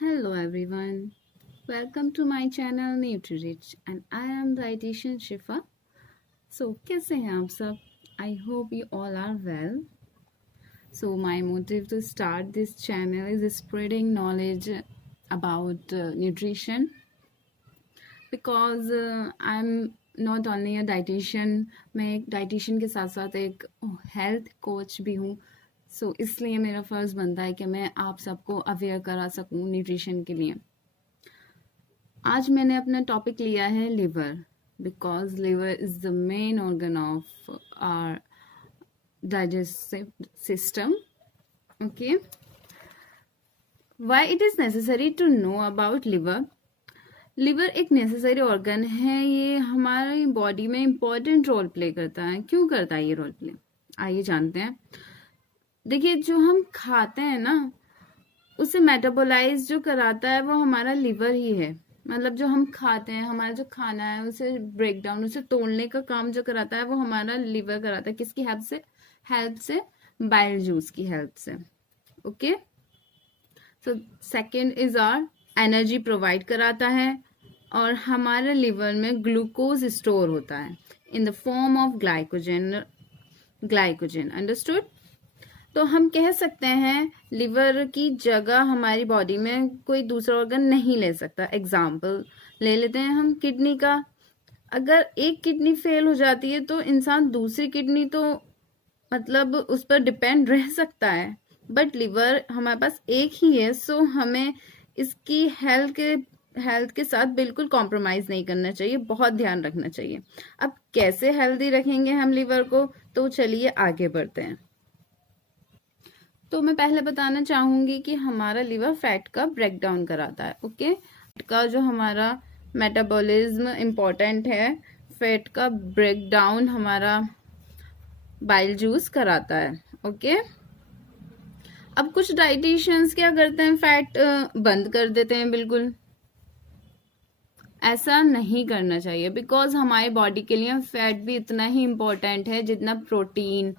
Hello everyone, welcome to my channel NutriRich and I am dietitian Shifa. So कैसे हैं आप सब? I hope you all are well. So my motive to start this channel is spreading knowledge about nutrition because I'm not only a dietitian, मैं एक dietitian के साथ साथ एक health coach भी हूँ. सो इसलिए मेरा फ़र्ज़ बनता है कि मैं आप सबको अवेयर करा सकूँ न्यूट्रिशन के लिए. आज मैंने अपना टॉपिक लिया है liver because liver is the main organ of our digestive system. Okay, why it is necessary to know about liver. Liver एक नेसेसरी ऑर्गन है. ये हमारी बॉडी में इम्पोर्टेंट रोल प्ले करता है. क्यों करता है ये रोल प्ले, आइए जानते हैं. देखिए, जो हम खाते हैं ना, उसे मेटाबोलाइज जो कराता है वो हमारा लिवर ही है. मतलब जो हम खाते हैं, हमारा जो खाना है, उसे ब्रेक डाउन, उसे तोड़ने का काम जो कराता है वो हमारा लिवर कराता है. किसकी हेल्प से बाइल जूस की हेल्प से. Okay, so second is our energy provide कराता है. और हमारे लिवर में ग्लूकोज स्टोर होता है in the form of glycogen. Understood. तो हम कह सकते हैं लिवर की जगह हमारी बॉडी में कोई दूसरा ऑर्गन नहीं ले सकता. एग्जाम्पल ले लेते हैं हम किडनी का. अगर एक किडनी फेल हो जाती है तो इंसान दूसरी किडनी तो मतलब उस पर डिपेंड रह सकता है, बट लिवर हमारे पास एक ही है. सो हमें इसकी हेल्थ के साथ बिल्कुल कॉम्प्रोमाइज नहीं करना चाहिए. बहुत ध्यान रखना चाहिए. अब कैसे हेल्दी रखेंगे हम लिवर को, तो चलिए आगे बढ़ते हैं. तो मैं पहले बताना चाहूंगी कि हमारा लिवर फैट का ब्रेक डाउन कराता है. ओके, फैट का जो हमारा मेटाबॉलिज्म इम्पोर्टेंट है, फैट का ब्रेक डाउन हमारा बाइल जूस कराता है. ओके, अब कुछ डाइटिशियंस क्या करते हैं, फैट बंद कर देते हैं. बिल्कुल ऐसा नहीं करना चाहिए बिकॉज हमारी बॉडी के लिए फैट भी इतना ही इम्पोर्टेंट है जितना प्रोटीन,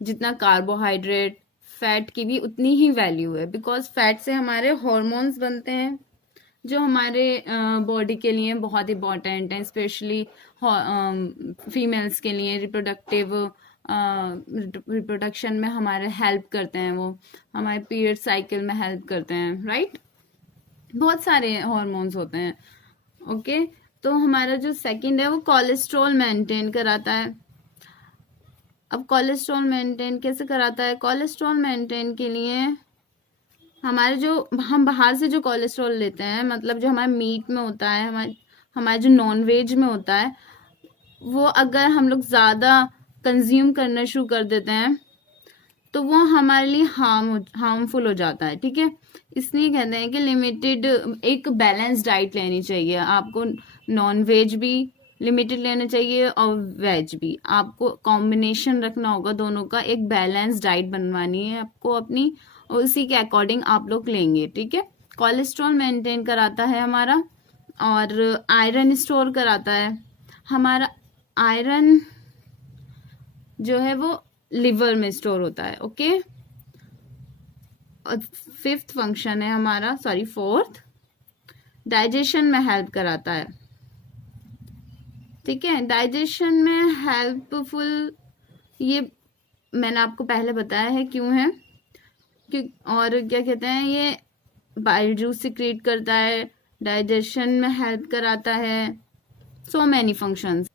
जितना कार्बोहाइड्रेट. फैट की भी उतनी ही वैल्यू है बिकॉज फैट से हमारे हॉर्मोन्स बनते हैं जो हमारे बॉडी के लिए बहुत इंपॉर्टेंट हैं. स्पेशली फीमेल्स के लिए रिप्रोडक्शन में हमारे हेल्प करते हैं. वो हमारे पीरियड साइकिल में हेल्प करते हैं. राइट, बहुत सारे हॉर्मोन्स होते हैं. ओके, तो हमारा जो सेकंड है वो कोलेस्ट्रॉल मेंटेन कराता है. अब कोलेस्ट्रॉल मेंटेन कैसे कराता है? कोलेस्ट्रॉल मेंटेन के लिए हमारे जो हम बाहर से जो कोलेस्ट्रॉल लेते हैं, मतलब जो हमारे मीट में होता है, हमारे जो नॉन वेज में होता है, वो अगर हम लोग ज़्यादा कंज्यूम करना शुरू कर देते हैं तो वो हमारे लिए हार्मफुल हो जाता है. ठीक है, इसलिए कहते हैं कि लिमिटेड एक बैलेंस डाइट लेनी चाहिए. आपको नॉन वेज भी लिमिटेड लेना चाहिए और वेज भी. आपको कॉम्बिनेशन रखना होगा दोनों का. एक बैलेंस डाइट बनवानी है आपको अपनी, और उसी के अकॉर्डिंग आप लोग लेंगे. ठीक है, कोलेस्ट्रॉल मेंटेन कराता है हमारा, और आयरन स्टोर कराता है. हमारा आयरन जो है वो लिवर में स्टोर होता है. ओके, और फिफ्थ फंक्शन है हमारा, फोर्थ, डाइजेशन में हेल्प कराता है. ठीक है, डाइजेशन में हेल्पफुल ये मैंने आपको पहले बताया है क्यों है. और क्या कहते हैं, ये बाइल जूस सिक्रीट करता है, डाइजेशन में हेल्प कराता है. So many functions,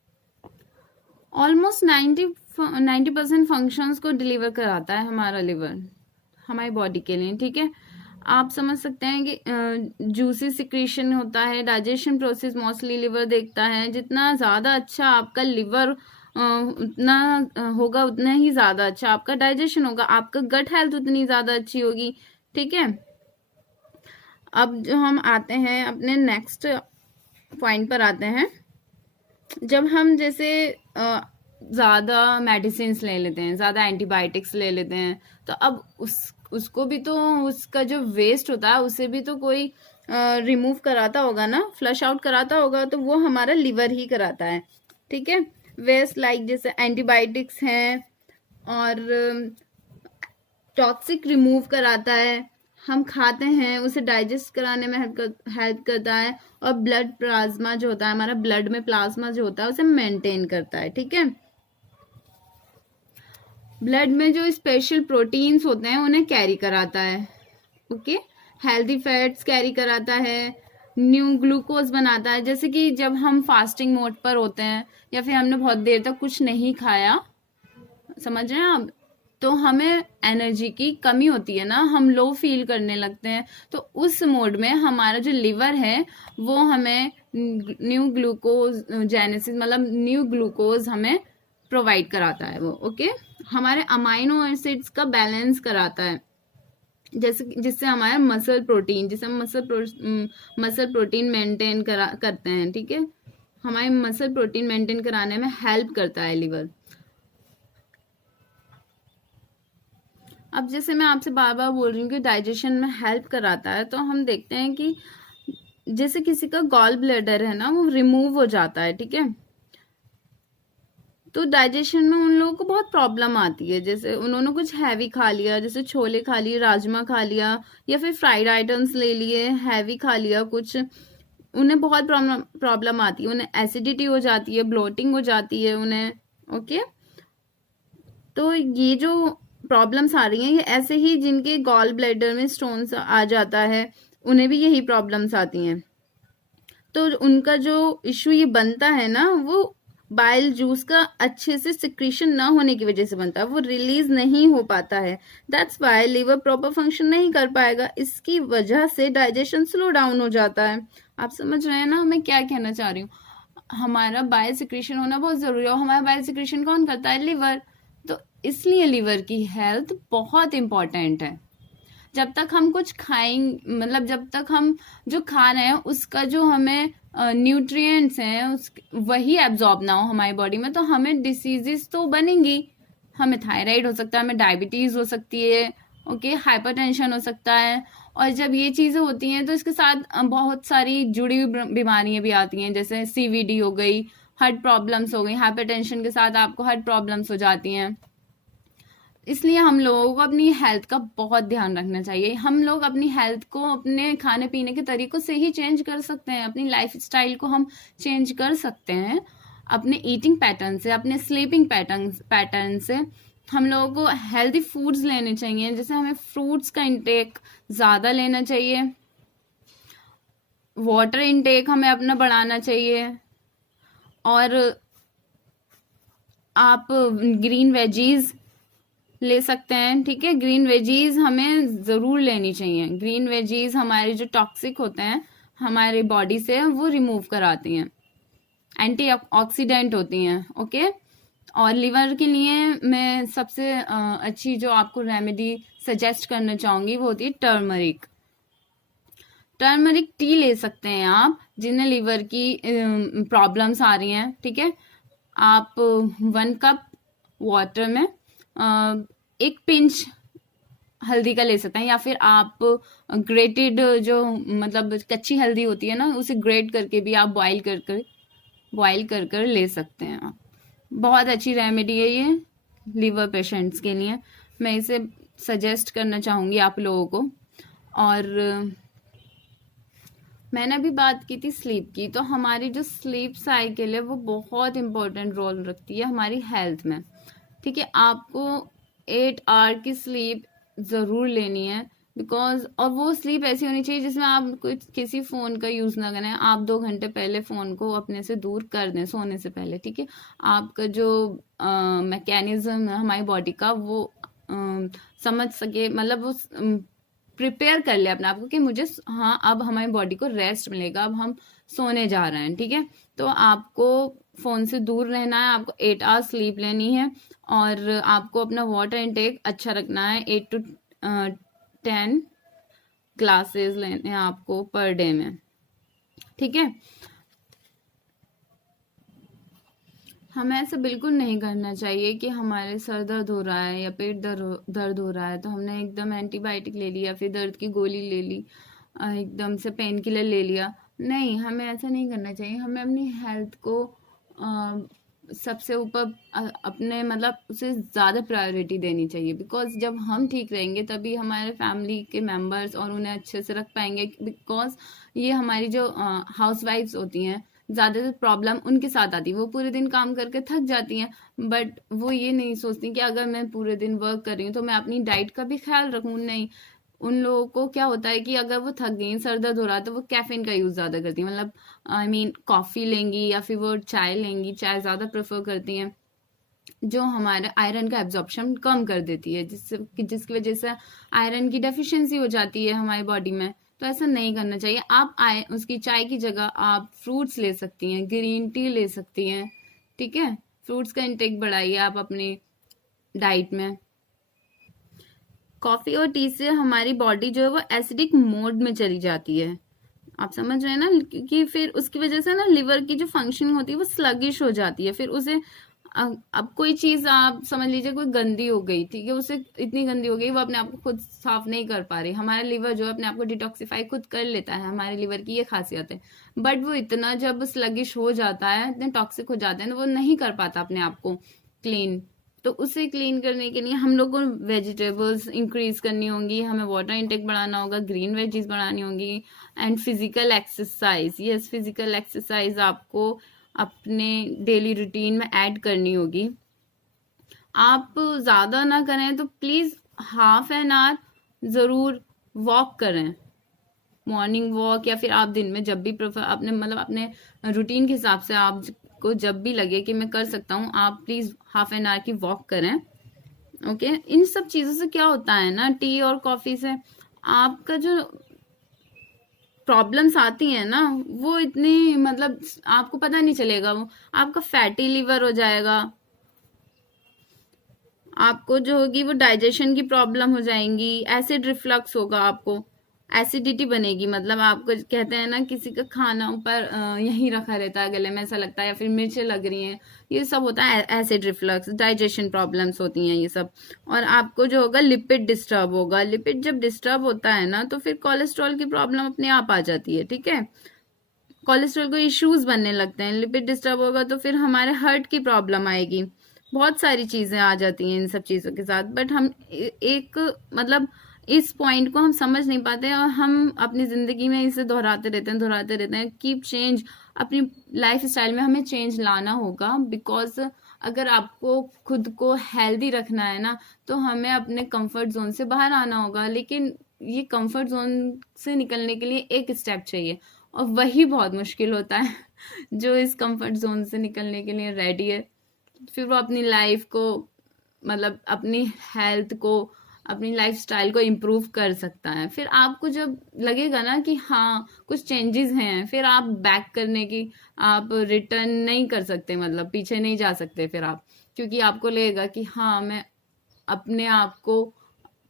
almost 90% functions को डिलीवर कराता है हमारा लिवर हमारी बॉडी के लिए. ठीक है, आप समझ सकते हैं कि जूसी सिक्रीशन होता है. डाइजेशन प्रोसेस मोस्टली लिवर देखता है. जितना ज़्यादा अच्छा आपका लिवर उतना होगा, उतना ही ज़्यादा अच्छा आपका डाइजेशन होगा, आपका गट हेल्थ उतनी ज़्यादा अच्छी होगी. ठीक है, अब जो हम आते हैं अपने नेक्स्ट पॉइंट पर आते हैं. जब हम जैसे ज़्यादा मेडिसिन ले लेते हैं, ज़्यादा एंटीबायोटिक्स ले लेते हैं, तो अब उसको भी तो, उसका जो वेस्ट होता है उसे भी तो कोई रिमूव कराता होगा ना, फ्लश आउट कराता होगा. तो वो हमारा लिवर ही कराता है. ठीक है, वेस्ट लाइक जैसे एंटीबायोटिक्स हैं, और टॉक्सिक रिमूव कराता है. हम खाते हैं उसे डाइजेस्ट कराने में हेल्प करता है, और ब्लड प्लाज्मा जो होता है, हमारा ब्लड में प्लाज्मा जो होता है उसे मेंटेन करता है। ठीक है, ब्लड में जो स्पेशल प्रोटीन्स होते हैं उन्हें कैरी कराता है। ओके, हेल्दी फैट्स कैरी कराता है, न्यू ग्लूकोज बनाता है। जैसे कि जब हम फास्टिंग मोड पर होते हैं या फिर हमने बहुत देर तक कुछ नहीं खाया, समझ रहे हैं आप, तो हमें एनर्जी की कमी होती है ना, हम लो फील करने लगते हैं। तो उस मोड में हमारा जो लिवर है वो हमें न्यू ग्लूकोज जेनेसिस, मतलब न्यू ग्लूकोज हमें प्रोवाइड कराता है वो। ओके, हमारे अमाइनो एसिड्स का बैलेंस कराता है, जैसे जिससे हमारा मसल प्रोटीन, जिसे हम मसल प्रोटीन मेंटेन करते हैं। ठीक है, हमारे मसल प्रोटीन मेंटेन कराने में हेल्प करता है लिवर। अब जैसे मैं आपसे बार बार बोल रही हूँ कि डाइजेशन में हेल्प कराता है, तो हम देखते हैं कि जैसे किसी का गॉल ब्लैडर है ना, वो रिमूव हो जाता है। ठीक है, तो डाइजेशन में उन लोगों को बहुत प्रॉब्लम आती है। जैसे उन्होंने कुछ हैवी खा लिया, जैसे छोले खा लिए, राजमा खा लिया, या फिर फ्राइड आइटम्स ले लिए, हैवी खा लिया कुछ, उन्हें बहुत प्रॉब्लम आती है, उन्हें एसिडिटी हो जाती है, ब्लोटिंग हो जाती है उन्हें। ओके, तो ये जो प्रॉब्लम्स आ रही हैं, ये ऐसे ही जिनके गॉल ब्लैडर में स्टोन्स आ जाता है उन्हें भी यही प्रॉब्लम्स आती हैं। तो उनका जो इश्यू ये बनता है ना, वो बाइल जूस का अच्छे से सिक्रीशन ना होने की वजह से बनता है, वो रिलीज नहीं हो पाता है। That's why liver proper function नहीं कर पाएगा, इसकी वजह से डाइजेशन स्लो डाउन हो जाता है। आप समझ रहे हैं ना मैं क्या कहना चाह रही हूँ? हमारा बाइल सिक्रीशन होना बहुत जरूरी है, और हमारा बाइल सिक्रीशन कौन करता है? लिवर। तो इसलिए लिवर की हेल्थ बहुत इंपॉर्टेंट है। जब तक हम कुछ खाएंगे, मतलब जब तक हम जो खा रहे हैं उसका जो हमें न्यूट्रिएंट्स हैं उस वही एब्जॉर्ब ना हो हमारी बॉडी में, तो हमें डिसीजेस तो बनेंगी। हमें थायराइड हो सकता है, हमें डायबिटीज हो सकती है, ओके, हाइपरटेंशन हो सकता है। और जब ये चीजें होती हैं तो इसके साथ बहुत सारी जुड़ी हुई बीमारियां भी आती हैं, जैसे सीवीडी हो गई, हार्ट प्रॉब्लम्स हो गई। हाइपरटेंशन के साथ आपको हार्ट प्रॉब्लम्स हो जाती हैं। इसलिए हम लोगों को अपनी हेल्थ का बहुत ध्यान रखना चाहिए। हम लोग अपनी हेल्थ को अपने खाने पीने के तरीकों से ही चेंज कर सकते हैं, अपनी लाइफ स्टाइल को हम चेंज कर सकते हैं, अपने ईटिंग पैटर्न से, अपने स्लीपिंग पैटर्न से। हम लोगों को हेल्दी फूड्स लेने चाहिए, जैसे हमें फ्रूट्स का इंटेक ज़्यादा लेना चाहिए, वाटर इंटेक हमें अपना बढ़ाना चाहिए, और आप ग्रीन वेजीज ले सकते हैं। ठीक है, ग्रीन वेजीज हमें ज़रूर लेनी चाहिए। ग्रीन वेजीज हमारे जो टॉक्सिक होते हैं हमारे बॉडी से, वो रिमूव कराती हैं, एंटी ऑक्सीडेंट होती हैं। ओके, और लिवर के लिए मैं सबसे अच्छी जो आपको रेमेडी सजेस्ट करना चाहूँगी वो होती है टर्मरिक। टर्मरिक टी ले सकते हैं आप, जिन्हें लिवर की प्रॉब्लम्स आ रही हैं। ठीक है, आप 1 कप वाटर में एक पिंच हल्दी का ले सकते हैं, या फिर आप ग्रेटेड जो मतलब कच्ची हल्दी होती है ना, उसे ग्रेट करके भी आप बॉईल कर कर ले सकते हैं आप। बहुत अच्छी रेमेडी है ये लिवर पेशेंट्स के लिए, मैं इसे सजेस्ट करना चाहूँगी आप लोगों को। और मैंने अभी बात की थी स्लीप की, तो हमारी जो स्लीप साइकिल है वो बहुत इंपॉर्टेंट रोल रखती है हमारी हेल्थ में। ठीक है, आपको 8 आवर की स्लीप ज़रूर लेनी है, बिकॉज, और वो स्लीप ऐसी होनी चाहिए जिसमें आप कुछ किसी फ़ोन का यूज़ ना करें। आप 2 घंटे पहले फ़ोन को अपने से दूर कर दें सोने से पहले। ठीक है, आपका जो मैकेनिज्म है हमारी बॉडी का, वो समझ सके, मतलब वो प्रिपेयर कर ले अपने आप को कि मुझे, हाँ, अब हमारी बॉडी को रेस्ट मिलेगा, अब हम सोने जा रहे हैं। ठीक है, तो आपको फ़ोन से दूर रहना है, आपको 8 आवर्स स्लीप लेनी है, और आपको अपना वाटर इनटेक अच्छा रखना है। 8 to 10 ग्लासेस लेने हैं आपको पर डे में। ठीक है, हमें ऐसा बिल्कुल नहीं करना चाहिए कि हमारे सर दर्द हो रहा है या पेट दर्द हो रहा है तो हमने एकदम एंटीबायोटिक ले लिया, फिर दर्द की गोली ले ली, एकदम से पेन किलर ले लिया। नहीं, हमें ऐसा नहीं करना चाहिए। हमें अपनी हेल्थ को सबसे ऊपर अपने मतलब उसे ज़्यादा प्रायोरिटी देनी चाहिए, बिकॉज जब हम ठीक रहेंगे तभी हमारे फैमिली के मेंबर्स और उन्हें अच्छे से रख पाएंगे। बिकॉज ये हमारी जो हाउस वाइफ्स होती हैं, ज़्यादातर प्रॉब्लम उनके साथ आती है। वो पूरे दिन काम करके थक जाती हैं, बट वो ये नहीं सोचती कि अगर मैं पूरे दिन वर्क कर रही हूँ तो मैं अपनी डाइट का भी ख्याल रखूँ। नहीं, उन लोगों को क्या होता है कि अगर वो थक गई, सर दर्द हो रहा है, तो वो कैफीन का यूज़ ज़्यादा करती हैं। मतलब आई मीन कॉफ़ी लेंगी या फिर वो चाय लेंगी, चाय ज़्यादा प्रेफर करती हैं, जो हमारे आयरन का एब्जॉर्प्शन कम कर देती है, जिसकी वजह से आयरन की डेफिशिएंसी हो जाती है हमारी बॉडी में। तो ऐसा नहीं करना चाहिए। आप उसकी चाय की जगह आप फ्रूट्स ले सकती हैं, ग्रीन टी ले सकती हैं, ठीक है। फ्रूट्स का इंटेक बढ़ाइए आप अपनी डाइट में। कॉफ़ी और टी से हमारी बॉडी जो है वो एसिडिक मोड में चली जाती है, आप समझ रहे हैं ना, क्योंकि फिर उसकी वजह से ना लिवर की जो फंक्शनिंग होती है वो स्लगिश हो जाती है। फिर उसे अब कोई चीज आप समझ लीजिए कोई गंदी हो गई, ठीक है, उसे इतनी गंदी हो गई वो अपने आप को खुद साफ नहीं कर पा रही। हमारा लिवर जो है अपने आप को डिटॉक्सिफाई खुद कर लेता है, हमारे लिवर की ये खासियत है। बट वो इतना जब स्लगिश हो जाता है, इतने टॉक्सिक हो जाते हैं, तो वो नहीं कर पाता अपने आप को क्लीन। तो उसे क्लीन करने के लिए हम लोग को वेजिटेबल्स इंक्रीज करनी होंगी, हमें वाटर इंटेक बढ़ाना होगा, ग्रीन वेजीज बढ़ानी होंगी, and physical exercise. Yes, physical exercise आपको अपने डेली रूटीन में ऐड करनी होगी। आप ज़्यादा ना करें तो प्लीज़ हाफ एन आवर ज़रूर वॉक करें, मॉर्निंग वॉक, या फिर आप दिन में जब भी प्रेफर अपने मतलब अपने रूटीन के हिसाब से आपको जब भी लगे कि मैं कर सकता हूँ, आप प्लीज़ हाफ एन आवर की वॉक करें। ओके, इन सब चीज़ों से क्या होता है ना, टी और कॉफ़ी से आपका जो प्रॉब्लम्स आती हैं ना वो इतनी मतलब आपको पता नहीं चलेगा। वो आपका फैटी लिवर हो जाएगा, आपको जो होगी वो डाइजेशन की प्रॉब्लम हो जाएंगी, एसिड रिफ्लक्स होगा, आपको एसिडिटी बनेगी। मतलब आपको कहते हैं ना किसी का खाना ऊपर यहीं रखा रहता है, गले में ऐसा लगता है, या फिर मिर्चें लग रही हैं, ये सब होता है एसिड रिफ्लक्स, डाइजेशन प्रॉब्लम्स होती हैं ये सब। और आपको जो होगा लिपिड डिस्टर्ब होगा। लिपिड जब डिस्टर्ब होता है ना तो फिर कोलेस्ट्रॉल की प्रॉब्लम अपने आप आ जाती है, ठीक है। कोलेस्ट्रॉल को इश्यूज बनने लगते हैं। लिपिड डिस्टर्ब होगा तो फिर हमारे हार्ट की प्रॉब्लम आएगी, बहुत सारी चीजें आ जाती हैं इन सब चीजों के साथ। बट हम एक मतलब इस पॉइंट को हम समझ नहीं पाते और हम अपनी जिंदगी में इसे दोहराते रहते हैं। कीप चेंज, अपनी लाइफ स्टाइल में हमें चेंज लाना होगा। बिकॉज अगर आपको खुद को हेल्दी रखना है ना तो हमें अपने कंफर्ट जोन से बाहर आना होगा। लेकिन ये कंफर्ट जोन से निकलने के लिए एक स्टेप चाहिए, और वही बहुत मुश्किल होता है। जो इस कंफर्ट जोन से निकलने के लिए रेडी है, फिर वो अपनी लाइफ को मतलब अपनी हेल्थ को, अपनी लाइफ स्टाइल को इम्प्रूव कर सकता है। फिर आपको जब लगेगा ना कि हाँ कुछ चेंजेस हैं, फिर आप बैक करने की, आप रिटर्न नहीं कर सकते, मतलब पीछे नहीं जा सकते फिर आप, क्योंकि आपको लगेगा कि हाँ मैं अपने आप को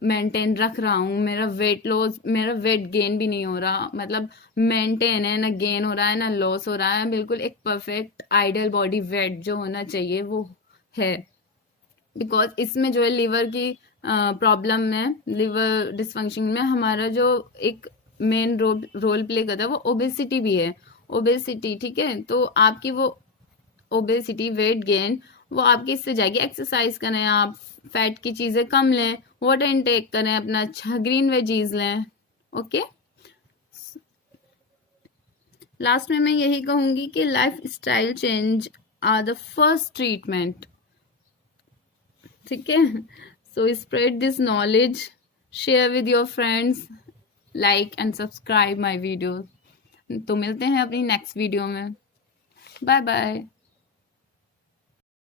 मेंटेन रख रहा हूँ, मेरा वेट लॉस, मेरा वेट गेन भी नहीं हो रहा, मतलब मेंटेन है, ना गेन हो रहा है ना लॉस हो रहा है, बिल्कुल एक परफेक्ट आइडियल बॉडी वेट जो होना चाहिए वो है। बिकॉज इसमें जो है लिवर की प्रॉब्लम में, लिवर डिसफंक्शन में हमारा जो एक मेन रोल प्ले करता है वो ओबेसिटी भी है। ओबेसिटी, ठीक है, तो आपकी वो ओबेसिटी, वेट गेन, वो आपकी इससे जाएगी। एक्सरसाइज करें आप, फैट की चीजें कम लें, वाटर इनटेक करें अपना, अच्छा ग्रीन वेजीज लें। ओके, लास्ट में मैं यही कहूंगी कि life style change are the first treatment, ठीक है। So spread this knowledge, share with your friends, like and subscribe my video. तो मिलते हैं अपनी नेक्स्ट वीडियो में। Bye bye.